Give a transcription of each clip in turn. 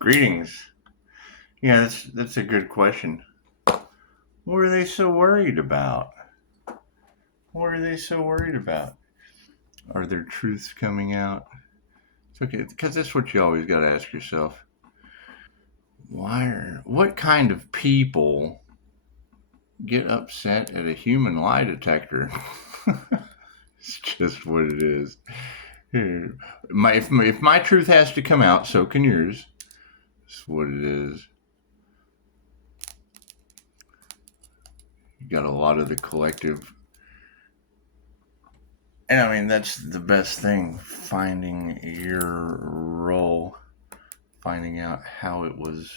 Greetings. Yeah, that's a good question. What are they so worried about? What are they so worried about? Are there truths coming out? It's okay, because that's what you always got to ask yourself. What kind of people get upset at a human lie detector? It's just what it is. If my truth has to come out, so can yours. That's what it is. You got a lot of the collective. And I mean, that's the best thing, finding your role, finding out how it was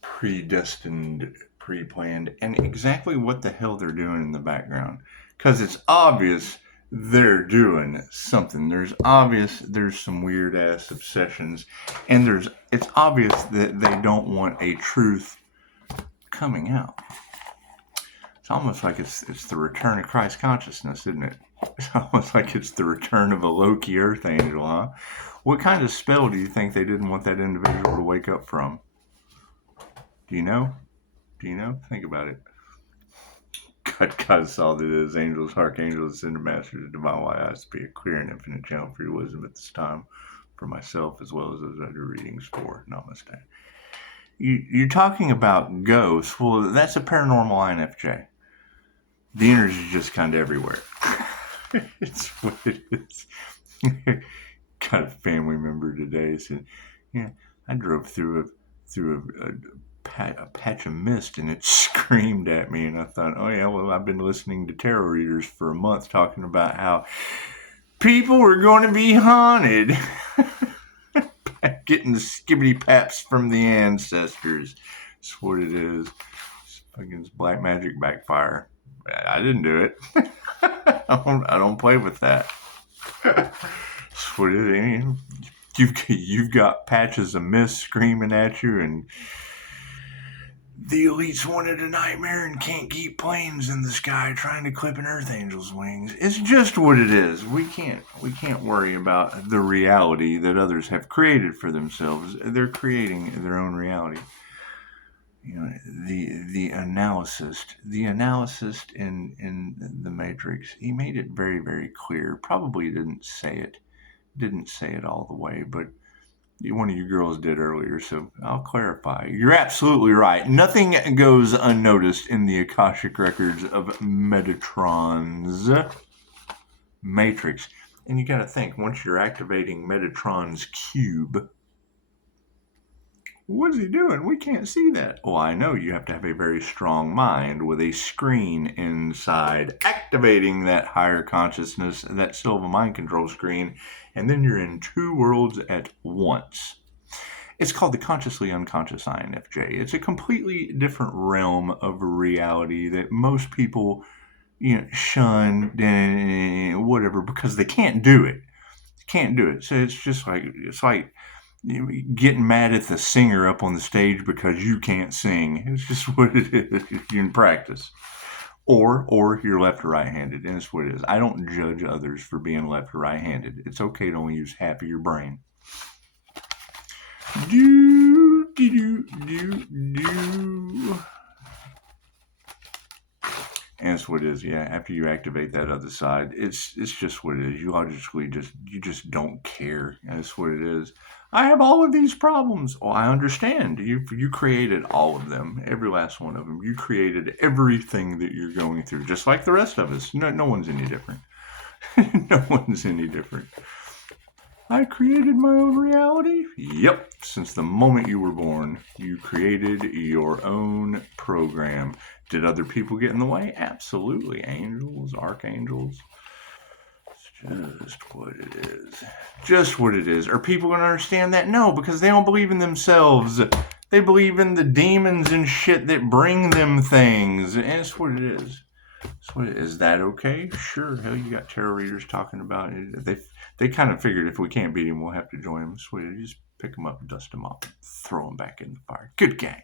predestined, pre-planned, and exactly what the hell they're doing in the background. Because it's obvious they're doing something. There's some weird ass obsessions, and it's obvious that they don't want a truth coming out. It's almost like it's the return of Christ consciousness, isn't it? It's almost like it's the return of a low-key earth angel, huh? What kind of spell do you think they didn't want that individual to wake up from? Do you know? Think about it. God saw that as angels, archangels, ascended masters, divine white eyes to be a clear and infinite channel for your wisdom at this time, for myself as well as those other readings for Namaste. You're talking about ghosts. Well, that's a paranormal INFJ. The energy is just kind of everywhere. It's what it is. Got a family member today said, "Yeah, I drove through a patch of mist and it screamed at me." And I thought, "Oh yeah, well I've been listening to tarot readers for a month talking about how people are going to be haunted, getting the skibbity paps from the ancestors." That's what it is. It's fucking black magic backfire. I didn't do it. I don't play with that. That's what it is. You've got patches of mist screaming at you, and the elites wanted a nightmare and can't keep planes in the sky trying to clip an earth angel's wings. It's just what it is. We can't worry about the reality that others have created for themselves. They're creating their own reality. You know, the analyst in the Matrix, he made it very, very clear. Probably didn't say it all the way, but one of you girls did earlier, so I'll clarify. You're absolutely right. Nothing goes unnoticed in the Akashic records of Metatron's Matrix. And you got to think, once you're activating Metatron's cube, what is he doing? We can't see that. Well, I know you have to have a very strong mind with a screen inside, activating that higher consciousness, that Silva mind control screen, and then you're in two worlds at once. It's called the consciously unconscious INFJ. It's a completely different realm of reality that most people, shun, whatever, because they can't do it. So it's like getting mad at the singer up on the stage because you can't sing. It's just what it is. You can practice. Or you're left or right-handed, and it's what it is. I don't judge others for being left or right-handed. It's okay to only use half of your brain. And it's what it is. Yeah, after you activate that other side, it's just what it is. You logically you just don't care. And it's what it is. I have all of these problems. Oh, I understand. You created all of them, every last one of them. You created everything that you're going through, just like the rest of us. No one's any different. No one's any different. I created my own reality? Yep. Since the moment you were born, you created your own program. Did other people get in the way? Absolutely. Angels, archangels. It's just what it is. Just what it is. Are people going to understand that? No, because they don't believe in themselves. They believe in the demons and shit that bring them things. And it's what it is. Is that okay? Sure. Hell, you got tarot readers talking about it. They kind of figured if we can't beat him, we'll have to join him. Sweet. You just pick them up, dust them off, throw them back in the fire. Good game.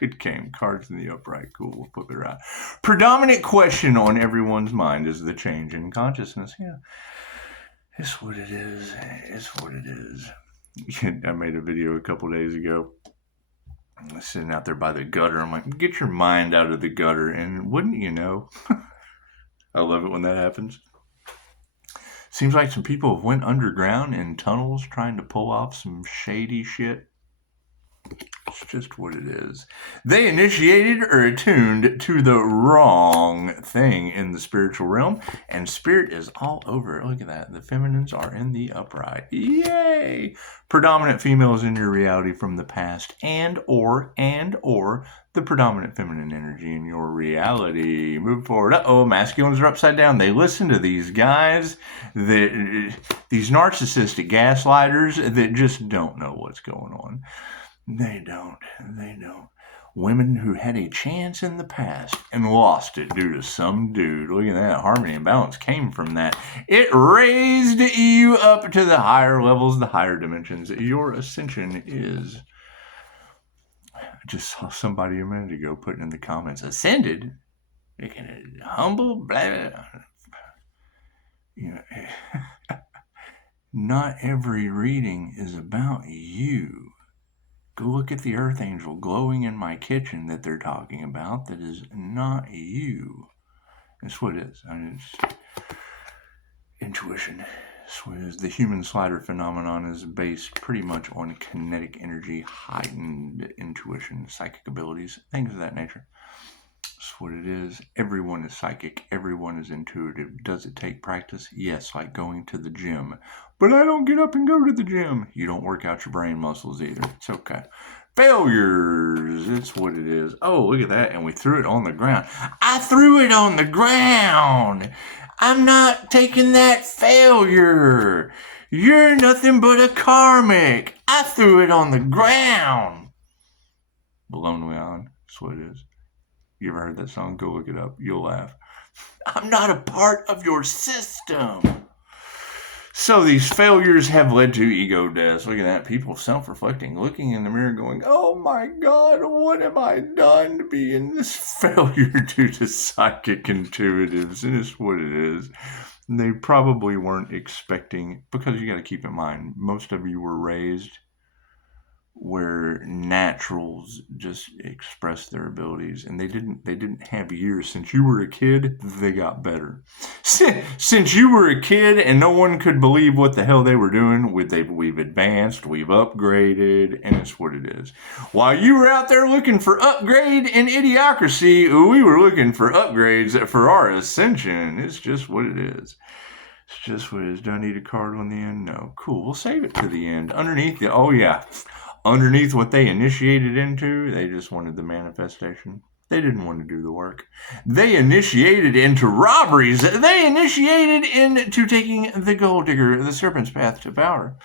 Good game. Cards in the upright. Cool. We'll flip it around. Predominant question on everyone's mind is the change in consciousness. Yeah. It's what it is. It's what it is. I made a video a couple days ago. I was sitting out there by the gutter. I'm like, get your mind out of the gutter. And wouldn't you know, I love it when that happens. Seems like some people have went underground in tunnels trying to pull off some shady shit. It's just what it is. They initiated or attuned to the wrong thing in the spiritual realm, and spirit is all over it. Look at that. The feminines are in the upright. Yay! Predominant females in your reality from the past, and or the predominant feminine energy in your reality. Move forward. Masculines are upside down. They listen to these guys, these narcissistic gaslighters that just don't know what's going on. They don't. Women who had a chance in the past and lost it due to some dude. Look at that. Harmony and balance came from that. It raised you up to the higher levels, the higher dimensions. Your ascension is. I just saw somebody a minute ago putting in the comments, ascended? Humble? Blah, blah. You know, not every reading is about you. Go look at the earth angel glowing in my kitchen that they're talking about. That is not you. That's what it is. It's intuition. That's what it is. The human slider phenomenon is based pretty much on kinetic energy, heightened intuition, psychic abilities, things of that nature. That's what it is. Everyone is psychic. Everyone is intuitive. Does it take practice? Yes, like going to the gym. But I don't get up and go to the gym. You don't work out your brain muscles either. It's okay. Failures. It's what it is. Oh, look at that. And we threw it on the ground. I threw it on the ground. I'm not taking that failure. You're nothing but a karmic. I threw it on the ground. Lonely Island. That's what it is. You ever heard that song? Go look it up. You'll laugh. I'm not a part of your system. So these failures have led to ego deaths. Look at that. People self-reflecting, looking in the mirror going, oh my God, what have I done to be in this failure due to psychic intuitives? And it's what it is. They probably weren't expecting, because you got to keep in mind, most of you were raised where naturals just express their abilities, and they didn't have years. Since you were a kid, they got better. Since you were a kid and no one could believe what the hell they were doing, we've advanced, we've upgraded, and it's what it is. While you were out there looking for upgrade and idiocracy, we were looking for upgrades for our ascension. It's just what it is. It's just what it is. Do I need a card on the end? No. Cool. We'll save it to the end. Underneath the, oh yeah. Underneath what they initiated into, they just wanted the manifestation. They didn't want to do the work. They initiated into robberies. They initiated into taking the gold digger, the serpent's path to power.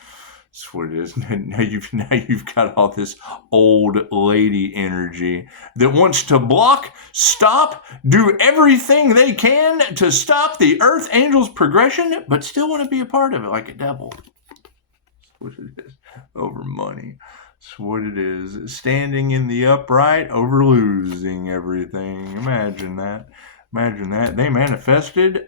That's what it is. Now you've got all this old lady energy that wants to block, stop, do everything they can to stop the earth angel's progression, but still want to be a part of it like a devil. That's what it is. Over money. That's what it is. Standing in the upright over losing everything. Imagine that. They manifested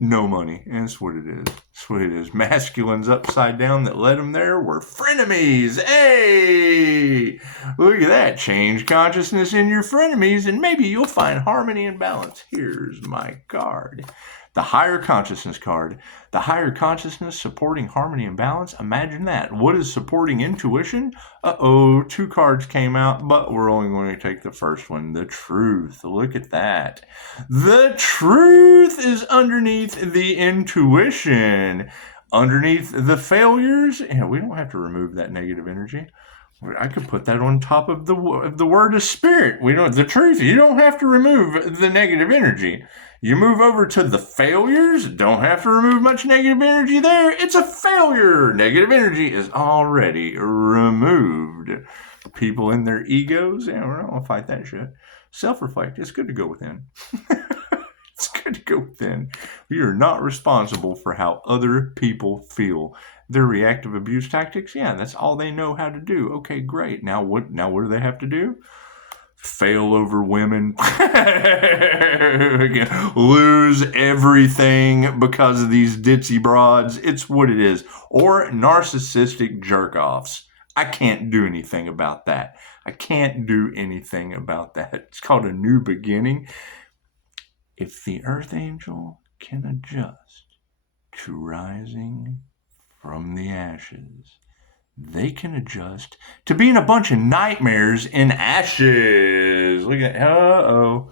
no money. And that's what it is. That's what it is. Masculines upside down that led them there were frenemies. Hey! Look at that. Change consciousness in your frenemies and maybe you'll find harmony and balance. Here's my card. The higher consciousness card. The higher consciousness supporting harmony and balance. Imagine that. What is supporting intuition? Two cards came out, but we're only going to take the first one. The truth. Look at that. The truth is underneath the intuition. Underneath the failures. Yeah, we don't have to remove that negative energy. I could put that on top of the word of spirit. The truth. You don't have to remove the negative energy. You move over to the failures, don't have to remove much negative energy there. It's a failure. Negative energy is already removed. People in their egos, we're not going to fight that shit. Self-reflect. It's good to go within. It's good to go within. We are not responsible for how other people feel. Their reactive abuse tactics, that's all they know how to do. Okay, great. Now what do they have to do? fail over women, lose everything because of these ditzy broads. It's what it is. Or narcissistic jerk-offs. I can't do anything about that. I can't do anything about that. It's called a new beginning. If the Earth Angel can adjust to rising from the ashes, they can adjust to being a bunch of nightmares in ashes. Look at uh-oh.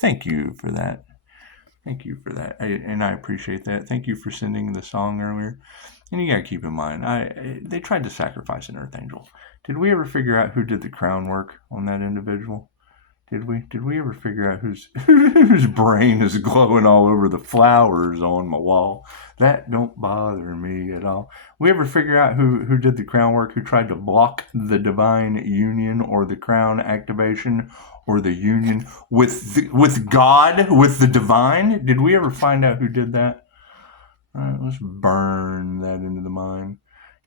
Thank you for that. Thank you for that. I appreciate that. Thank you for sending the song earlier. And you got to keep in mind, they tried to sacrifice an Earth Angel. Did we ever figure out who did the crown work on that individual? Did we ever figure out whose brain is glowing all over the flowers on my wall? That don't bother me at all. We ever figure out who did the crown work, who tried to block the divine union or the crown activation or the union with God, with the divine? Did we ever find out who did that? All right, let's burn that into the mind.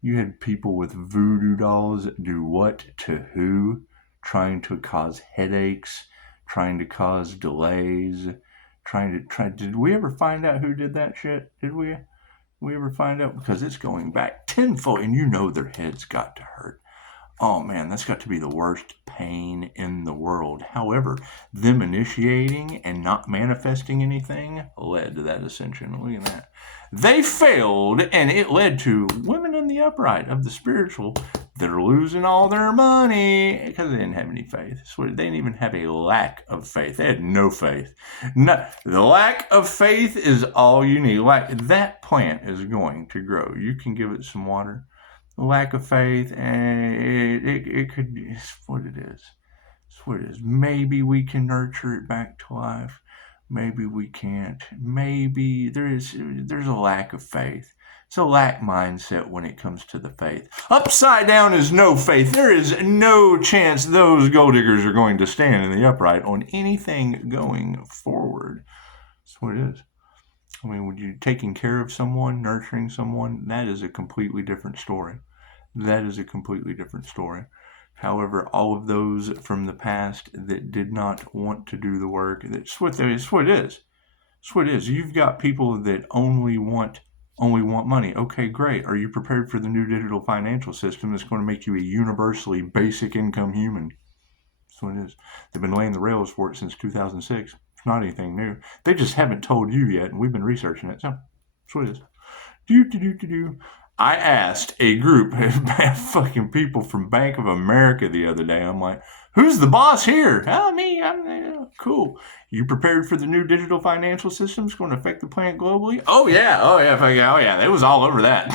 You had people with voodoo dolls do what to who? Trying to cause headaches, trying to cause delays, did we ever find out who did that shit? Did we ever find out? Because it's going back tenfold, and you know their heads got to hurt. Oh man, that's got to be the worst pain in the world. However, them initiating and not manifesting anything led to that ascension. Look at that. They failed, and it led to women in the upright of the spiritual that are losing all their money because they didn't have any faith. So they didn't even have a lack of faith. They had no faith. No, the lack of faith is all you need. Like, that plant is going to grow. You can give it some water. Lack of faith, and it could be, it's what it is. It's what it is. Maybe we can nurture it back to life. Maybe we can't. Maybe there's a lack of faith. It's a lack mindset when it comes to the faith. Upside down is no faith. There is no chance those gold diggers are going to stand in the upright on anything going forward. That's what it is. I mean, when you're taking care of someone, nurturing someone, that is a completely different story. That is a completely different story. However, all of those from the past that did not want to do the work, that's what it is. It's what it is. You've got people that only want money. Okay, great. Are you prepared for the new digital financial system that's going to make you a universally basic income human? That's what it is. They've been laying the rails for it since 2006. It's not anything new. They just haven't told you yet, and we've been researching it. So that's what it is. I asked a group of fucking people from Bank of America the other day. I'm like, who's the boss here? Oh, me. I'm cool. You prepared for the new digital financial system? It's going to affect the planet globally? Oh, yeah. It was all over that.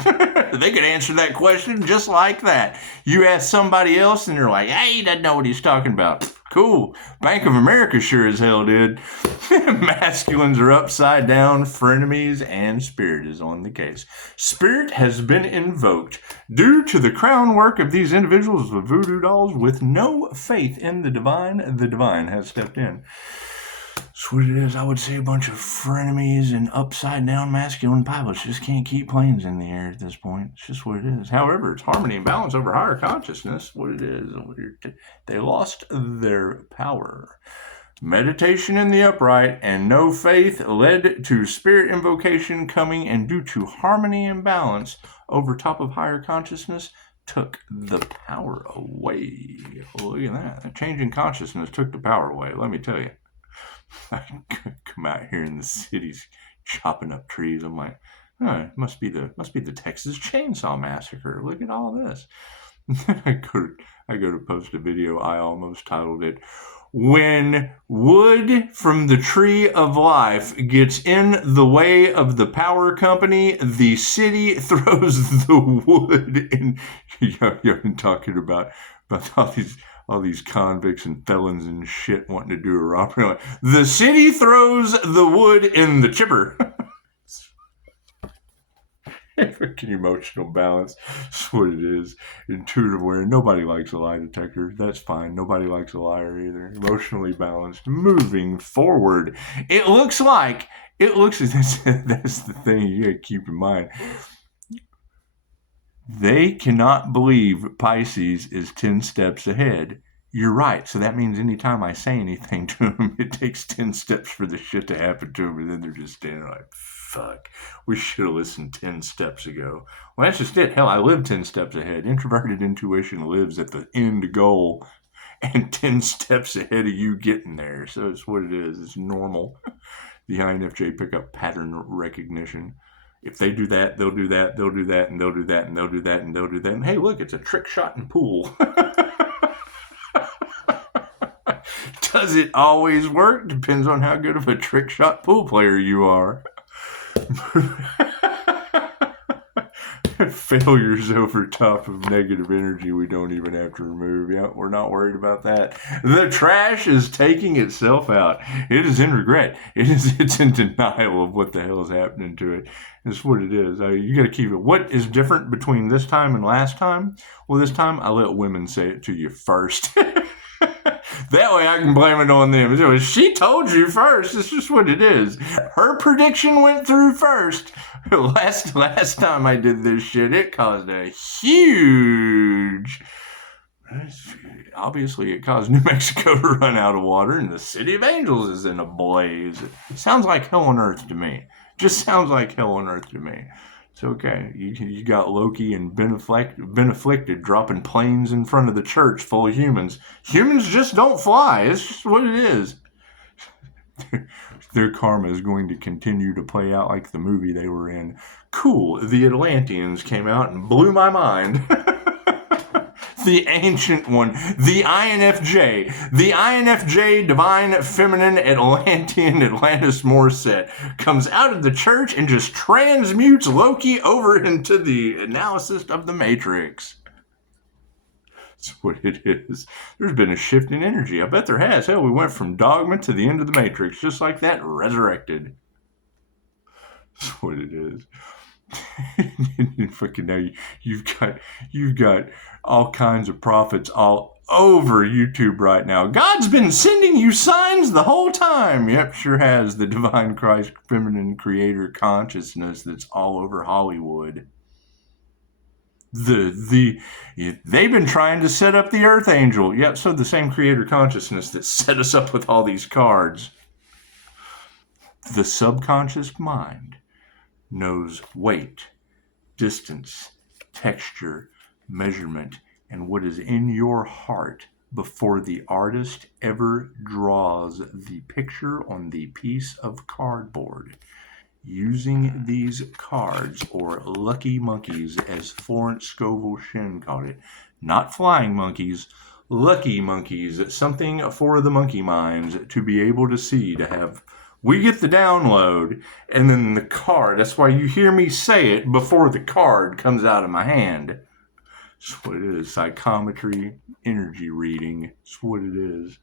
They could answer that question just like that. You ask somebody else, and they're like, hey, he doesn't know what he's talking about. Cool. Bank of America sure as hell did. Masculines are upside down, frenemies, and spirit is on the case. Spirit has been invoked due to the crown work of these individuals with voodoo dolls with no faith in the divine. The divine has stepped in. That's what it is. I would say a bunch of frenemies and upside down masculine pilots just can't keep planes in the air at this point. It's just what it is. However, it's harmony and balance over higher consciousness. What it is. They lost their power. Meditation in the upright and no faith led to spirit invocation coming, and due to harmony and balance over top of higher consciousness, took the power away. Look at that. A change in consciousness took the power away, let me tell you. I come out here in the cities chopping up trees. I'm like, oh, it must be the Texas Chainsaw Massacre. Look at all this. I go to post a video. I almost titled it, "When Wood from the Tree of Life Gets in the Way of the Power Company, the City Throws the Wood." And you've been talking about all these convicts and felons and shit wanting to do a robbery. Like, the city throws the wood in the chipper. Freaking emotional balance. That's what it is. Intuitive awareness. Nobody likes a lie detector. That's fine. Nobody likes a liar either. Emotionally balanced. Moving forward. That's the thing you gotta keep in mind. They cannot believe Pisces is 10 steps ahead. You're right. So that means anytime I say anything to them, it takes 10 steps for the shit to happen to them. And then they're just standing like, fuck, we should have listened 10 steps ago. Well, that's just it. Hell, I live 10 steps ahead. Introverted intuition lives at the end goal and 10 steps ahead of you getting there. So it's what it is. It's normal. The INFJ pick up pattern recognition. If they do that, they'll do that, they'll do that, and they'll do that, and they'll do that, and they'll do that. And hey, look, it's a trick shot and pool. Does it always work? Depends on how good of a trick shot pool player you are. Failures over top of negative energy we don't even have to remove. Yeah, we're not worried about that. The trash is taking itself out. It is in regret. It's in denial of what the hell is happening to it. That's what it is. You got to keep it. What is different between this time and last time? Well, this time I let women say it to you first. That way I can blame it on them. She told you first. It's just what it is. Her prediction went through first. Last time I did this shit, it caused a huge... Obviously, it caused New Mexico to run out of water, and the City of Angels is in a blaze. It sounds like hell on earth to me. Just sounds like hell on earth to me. It's okay. You got Loki and been afflicted dropping planes in front of the church full of humans. Humans just don't fly. It's just what it is. Their karma is going to continue to play out like the movie they were in. Cool. The Atlanteans came out and blew my mind. The ancient one, the INFJ, Divine Feminine Atlantean Atlantis Morset, comes out of the church and just transmutes Loki over into the analysis of the Matrix. That's what it is. There's been a shift in energy. I bet there has. Hell, we went from dogma to the end of the Matrix, just like that, resurrected. That's what it is. Fucking now you've got all kinds of prophets all over YouTube right now. God's been sending you signs the whole time. Yep, sure has. The divine Christ feminine creator consciousness that's all over Hollywood. They've been trying to set up the Earth Angel. Yep, so the same creator consciousness that set us up with all these cards. The subconscious mind knows weight, distance, texture, measurement, and what is in your heart before the artist ever draws the picture on the piece of cardboard. Using these cards, or lucky monkeys, as Florence Scovel Shinn called it. Not flying monkeys, lucky monkeys. Something for the monkey minds to be able to see, to have... We get the download, and then the card. That's why you hear me say it before the card comes out of my hand. That's what it is. Psychometry, energy reading. That's what it is.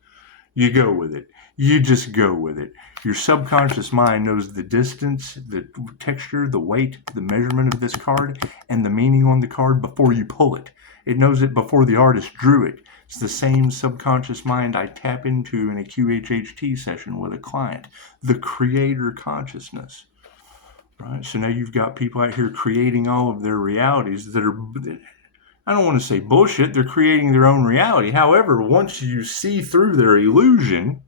You go with it. You just go with it. Your subconscious mind knows the distance, the texture, the weight, the measurement of this card, and the meaning on the card before you pull it. It knows it before the artist drew it. It's the same subconscious mind I tap into in a QHHT session with a client. The creator consciousness. Right? So now you've got people out here creating all of their realities that are... I don't want to say bullshit. They're creating their own reality. However, once you see through their illusion,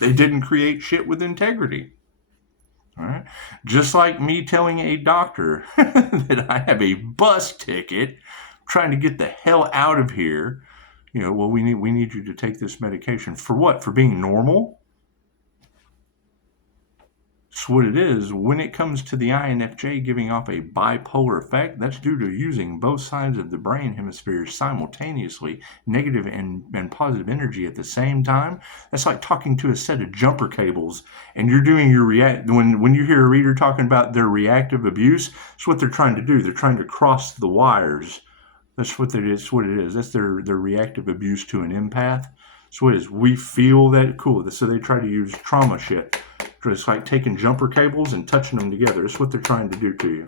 they didn't create shit with integrity. All right? Just like me telling a doctor that I have a bus ticket, trying to get the hell out of here. You know, well, we need you to take this medication. For what? For being normal? That's what it is. When it comes to the INFJ giving off a bipolar effect, that's due to using both sides of the brain hemispheres simultaneously, negative and positive energy at the same time. That's like talking to a set of jumper cables, and you're doing your when you hear a reader talking about their reactive abuse, that's what they're trying to do. They're trying to cross the wires. That's what it is. That's their reactive abuse to an empath. So it is. We feel that cool. So they try to use trauma shit. It's like taking jumper cables and touching them together. That's what they're trying to do to you.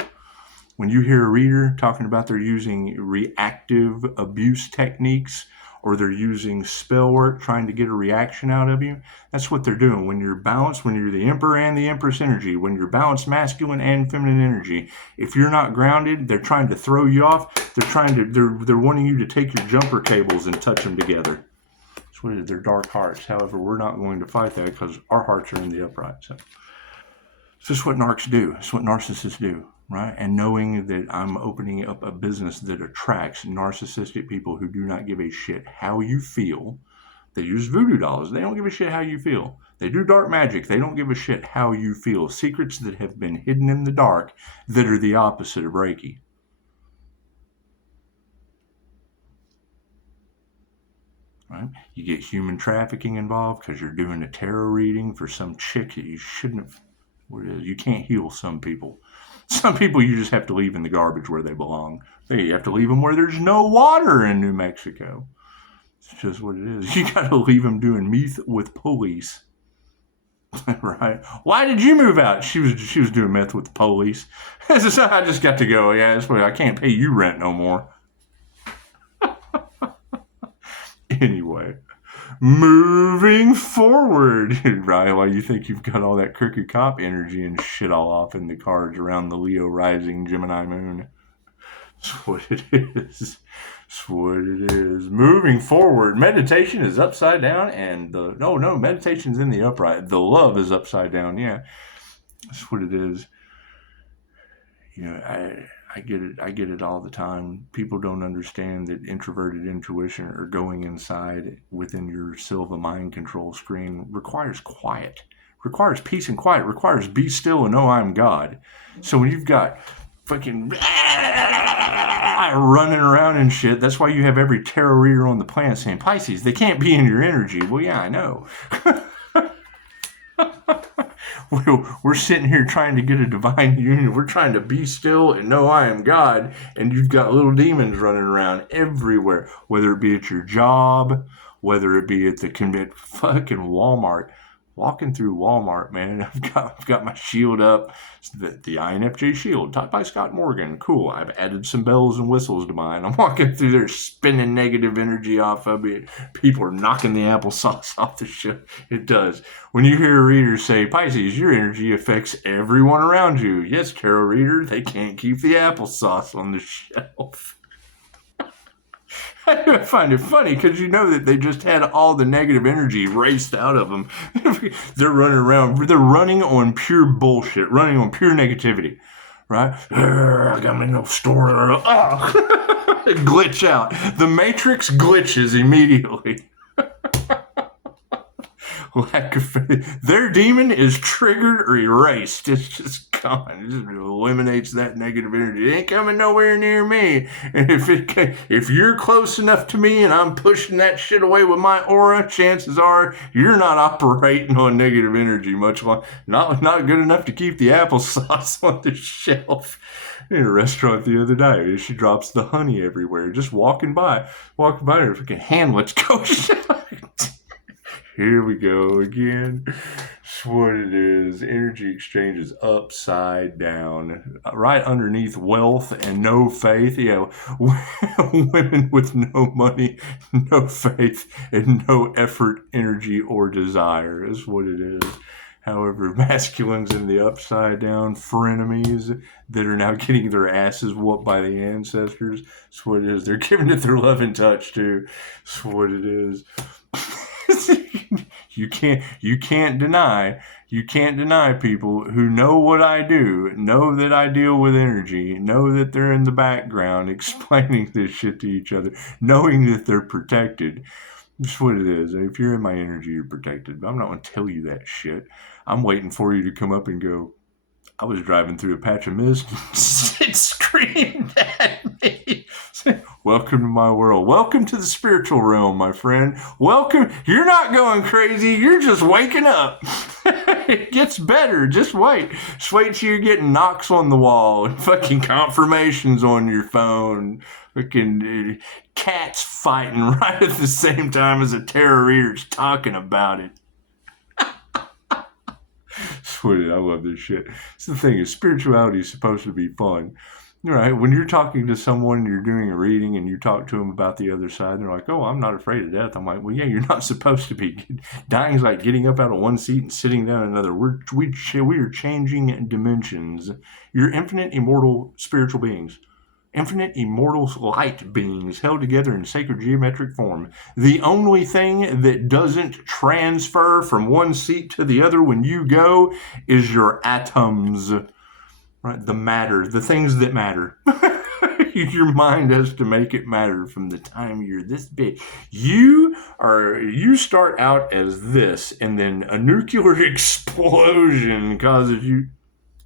When you hear a reader talking about they're using reactive abuse techniques, or they're using spell work trying to get a reaction out of you, that's what they're doing. When you're balanced, when you're the Emperor and the Empress energy, when you're balanced masculine and feminine energy, if you're not grounded, they're trying to throw you off. They're wanting you to take your jumper cables and touch them together. That's what it is. They're dark hearts. However, we're not going to fight that because our hearts are in the upright. So this is what narcs do. It's what narcissists do, right? And knowing that I'm opening up a business that attracts narcissistic people who do not give a shit how you feel. They use voodoo dolls. They don't give a shit how you feel. They do dark magic. They don't give a shit how you feel. Secrets that have been hidden in the dark that are the opposite of Reiki. Right? You get human trafficking involved because you're doing a tarot reading for some chick that you shouldn't have. What it is, you can't heal some people. Some people you just have to leave in the garbage where they belong. You have to leave them where there's no water in New Mexico. It's just what it is. You got to leave them doing meth with police. Right? Why did you move out? She was doing meth with the police. I just got to go. Yeah, that's why I can't pay you rent no more. Anyway, moving forward, right? While you think you've got all that crooked cop energy and shit all off in the cards around the Leo rising Gemini moon. That's what it is. That's what it is. Moving forward, meditation is upside down, and meditation's in the upright. The love is upside down. Yeah, that's what it is. You know, I get it. I get it all the time. People don't understand that introverted intuition or going inside within your Silva mind control screen requires quiet, requires peace and quiet, requires be still and know I'm God. So when you've got fucking running around and shit, that's why you have every tarot reader on the planet saying, Pisces, they can't be in your energy. Well, yeah, I know. We're sitting here trying to get a divine union. We're trying to be still and know I am God. And you've got little demons running around everywhere, whether it be at your job, whether it be at the fucking Walmart. Walking through Walmart, man, I've got my shield up, the INFJ shield, taught by Scott Morgan. Cool. I've added some bells and whistles to mine. I'm walking through there, spinning negative energy off of it. People are knocking the applesauce off the shelf. It does. When you hear a reader say, Pisces, your energy affects everyone around you. Yes, tarot reader, they can't keep the applesauce on the shelf. I find it funny because you know that they just had all the negative energy erased out of them. They're running around. They're running on pure bullshit, running on pure negativity, right? I got my no store. Glitch out. The Matrix glitches immediately. Lack of faith. Their demon is triggered or erased. It's just gone. It just eliminates that negative energy. It ain't coming nowhere near me. And if you're close enough to me and I'm pushing that shit away with my aura, chances are you're not operating on negative energy much longer. Not good enough to keep the applesauce on the shelf. In a restaurant the other day, she drops the honey everywhere. Just walking by her fucking hand. Let's go. Here we go again. That's what it is. Energy exchange is upside down. Right underneath wealth and no faith. Yeah, women with no money, no faith, and no effort, energy, or desire is what it is. However, masculines in the upside down, frenemies that are now getting their asses whooped by the ancestors. That's what it is. They're giving it their love and touch too. That's what it is. You can't deny people who know what I do, know that I deal with energy, know that they're in the background explaining this shit to each other, knowing that they're protected. That's what it is. If you're in my energy, you're protected. But I'm not going to tell you that shit. I'm waiting for you to come up and go, I was driving through a patch of mist and it screamed at me. Welcome to my world. Welcome to the spiritual realm, my friend. Welcome. You're not going crazy. You're just waking up. It gets better. Just wait. Just wait till you're getting knocks on the wall and fucking confirmations on your phone. Fucking cats fighting right at the same time as a tarot reader's talking about it. Sweet, I love this shit. It's the thing is, spirituality is supposed to be fun. Right? When you're talking to someone, you're doing a reading, and you talk to them about the other side, and they're like, oh, I'm not afraid of death. I'm like, well, yeah, you're not supposed to be. Dying is like getting up out of one seat and sitting down another. We are changing dimensions. You're infinite, immortal, spiritual beings. infinite immortal light beings held together in sacred geometric form. The only thing that doesn't transfer from one seat to the other when you go is your atoms, right? The matter, the things that matter. Your mind has to make it matter from the time you're this big. You start out as this, and then a nuclear explosion causes you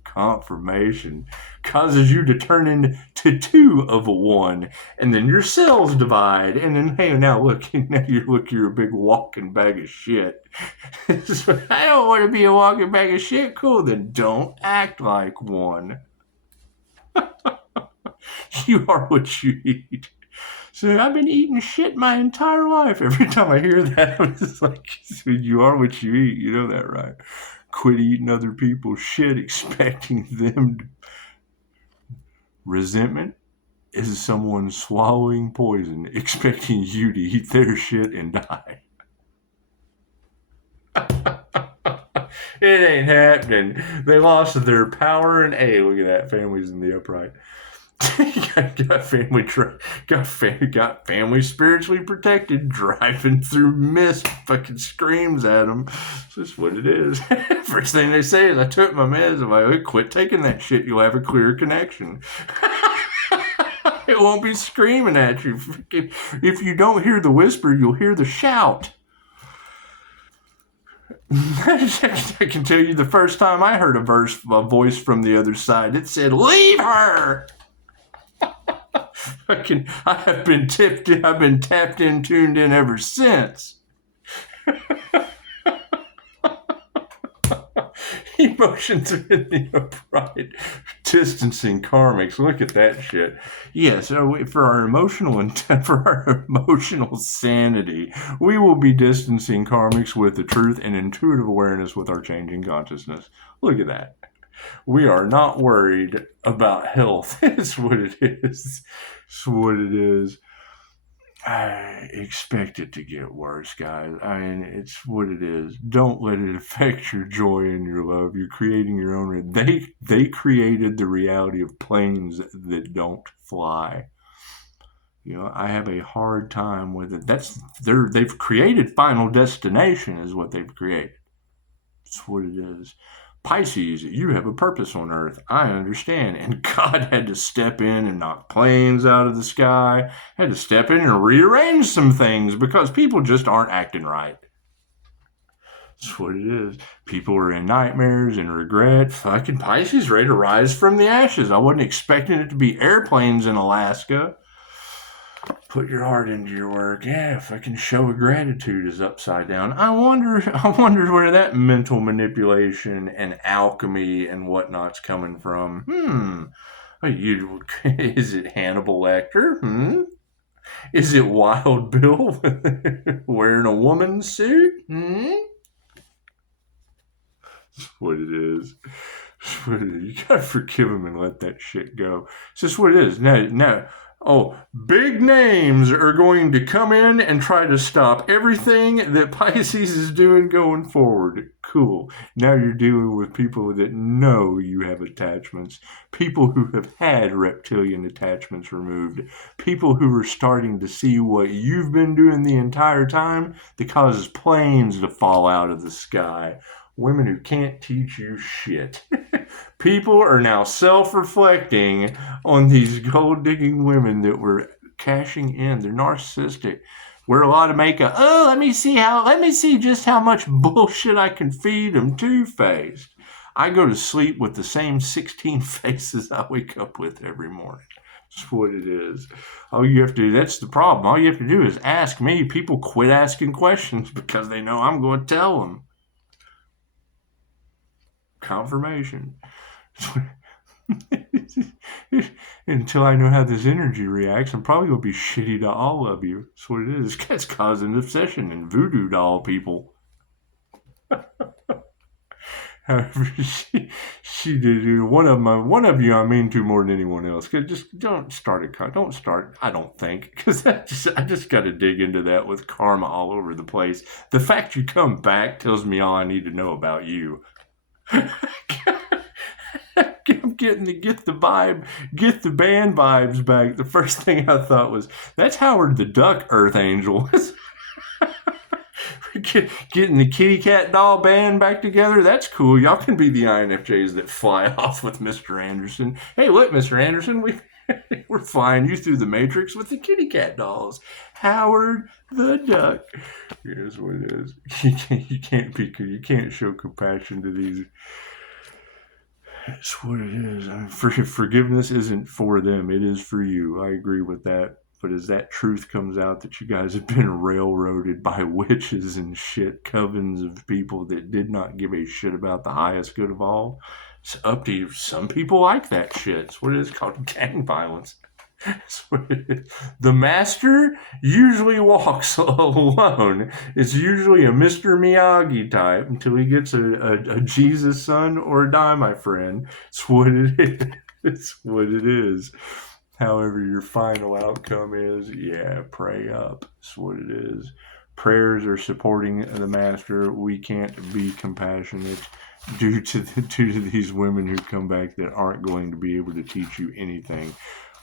confirmation, causes you to turn into two of a one, and then your cells divide, and then hey, now you're a big walking bag of shit. So, I don't want to be a walking bag of shit. Cool, then don't act like one. You are what you eat. So I've been eating shit my entire life. Every time I hear that, I'm just like, you are what you eat. You know that, right? Quit eating other people's shit, expecting them to... Resentment is someone swallowing poison, expecting you to eat their shit and die. It ain't happening. They lost their power, and hey, look at that. Family's in the upright. got family spiritually protected, driving through mist, fucking screams at them. That's what it is. First thing they say is, I took my meds. I'm like, hey, quit taking that shit. You'll have a clear connection. It won't be screaming at you. If you don't hear the whisper, you'll hear the shout. I can tell you the first time I heard a voice from the other side, it said, leave her! I've been tapped in, tuned in ever since. Emotions are in the upright. Distancing karmics. Look at that shit. Yeah, so for our emotional sanity, we will be distancing karmics with the truth and intuitive awareness with our changing consciousness. Look at that. We are not worried about health. It's what it is. It's what it is. I expect it to get worse, guys. I mean, it's what it is. Don't let it affect your joy and your love. You're creating your own. They created the reality of planes that don't fly. You know, I have a hard time with it. They've created Final Destination is what they've created. It's what it is. Pisces, you have a purpose on Earth. I understand. And God had to step in and knock planes out of the sky, had to step in and rearrange some things because people just aren't acting right. That's what it is. People are in nightmares and regret. Fucking Pisces ready to rise from the ashes. I wasn't expecting it to be airplanes in Alaska. Put your heart into your work. Yeah, fucking show of gratitude is upside down. I wonder where that mental manipulation and alchemy and whatnot's coming from. Is it Hannibal Lecter? Is it Wild Bill wearing a woman's suit? That's what it is. You gotta forgive him and let that shit go. It's just what it is. Now. Oh, big names are going to come in and try to stop everything that Pisces is doing going forward. Cool. Now you're dealing with people that know you have attachments, people who have had reptilian attachments removed, people who are starting to see what you've been doing the entire time that causes planes to fall out of the sky. Women who can't teach you shit. People are now self-reflecting on these gold-digging women that were cashing in. They're narcissistic. Wear a lot of makeup. Oh, let me see just how much bullshit I can feed them. Two-faced. I go to sleep with the same 16 faces I wake up with every morning. That's what it is. That's the problem. All you have to do is ask me. People quit asking questions because they know I'm going to tell them. Confirmation. Until I know how this energy reacts, I'm probably going to be shitty to all of you. That's what it is. It's causing obsession and voodoo doll people. However, she did. One of you I mean to more than anyone else. Just don't start. I don't think, because I just got to dig into that with karma all over the place. The fact you come back tells me all I need to know about you. I'm getting the get the vibe, get the band vibes back. The first thing I thought was, that's Howard the Duck Earth Angel. Getting the kitty cat doll band back together, that's cool. Y'all can be the INFJs that fly off with Mr. Anderson. Hey, look, Mr. Anderson, we're flying you through the Matrix with the kitty cat dolls. Howard the Duck. Here's what it is. You can't show compassion to these. That's what it is. Forgiveness isn't for them. It is for you. I agree with that. But as that truth comes out that you guys have been railroaded by witches and shit, covens of people that did not give a shit about the highest good of all, it's up to you. Some people like that shit. It's what it is, called gang violence. The master usually walks alone. It's usually a Mr. Miyagi type until he gets a Jesus son or a die, my friend. It's what it is. It's what it is. However your final outcome is, yeah, pray up. That's what it is. Prayers are supporting the master. We can't be compassionate due to these women who come back that aren't going to be able to teach you anything.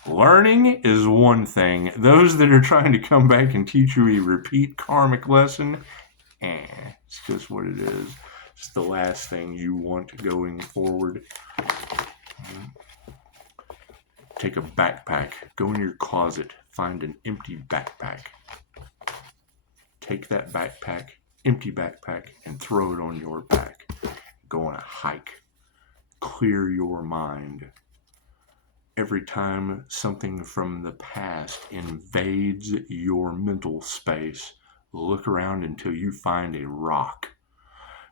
Learning is one thing. Those that are trying to come back and teach you a repeat karmic lesson, it's just what it is. It's the last thing you want going forward. Take a backpack, go in your closet, find an empty backpack. Take that backpack, empty backpack, and throw it on your back. Go on a hike. Clear your mind. Every time something from the past invades your mental space, look around until you find a rock.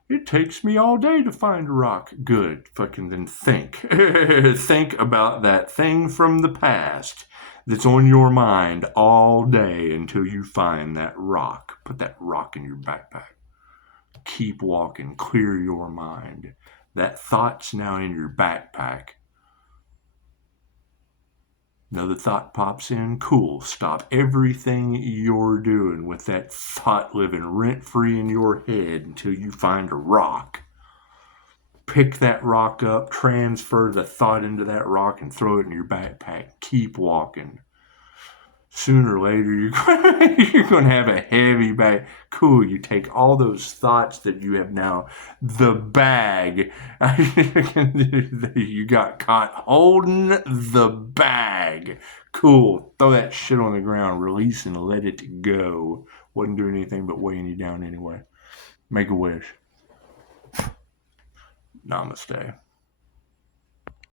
It takes me all day to find a rock. Good. Fucking then think. Think about that thing from the past that's on your mind all day until you find that rock. Put that rock in your backpack. Keep walking. Clear your mind. That thought's now in your backpack. Another thought pops in. Cool. Stop everything you're doing with that thought living rent-free in your head until you find a rock. Pick that rock up, transfer the thought into that rock, and throw it in your backpack. Keep walking. Sooner or later, you're going to have a heavy bag. Cool, you take all those thoughts that you have now, the bag. You got caught holding the bag. Cool, throw that shit on the ground, release and let it go. Wasn't doing anything but weighing you down anyway. Make a wish. Namaste.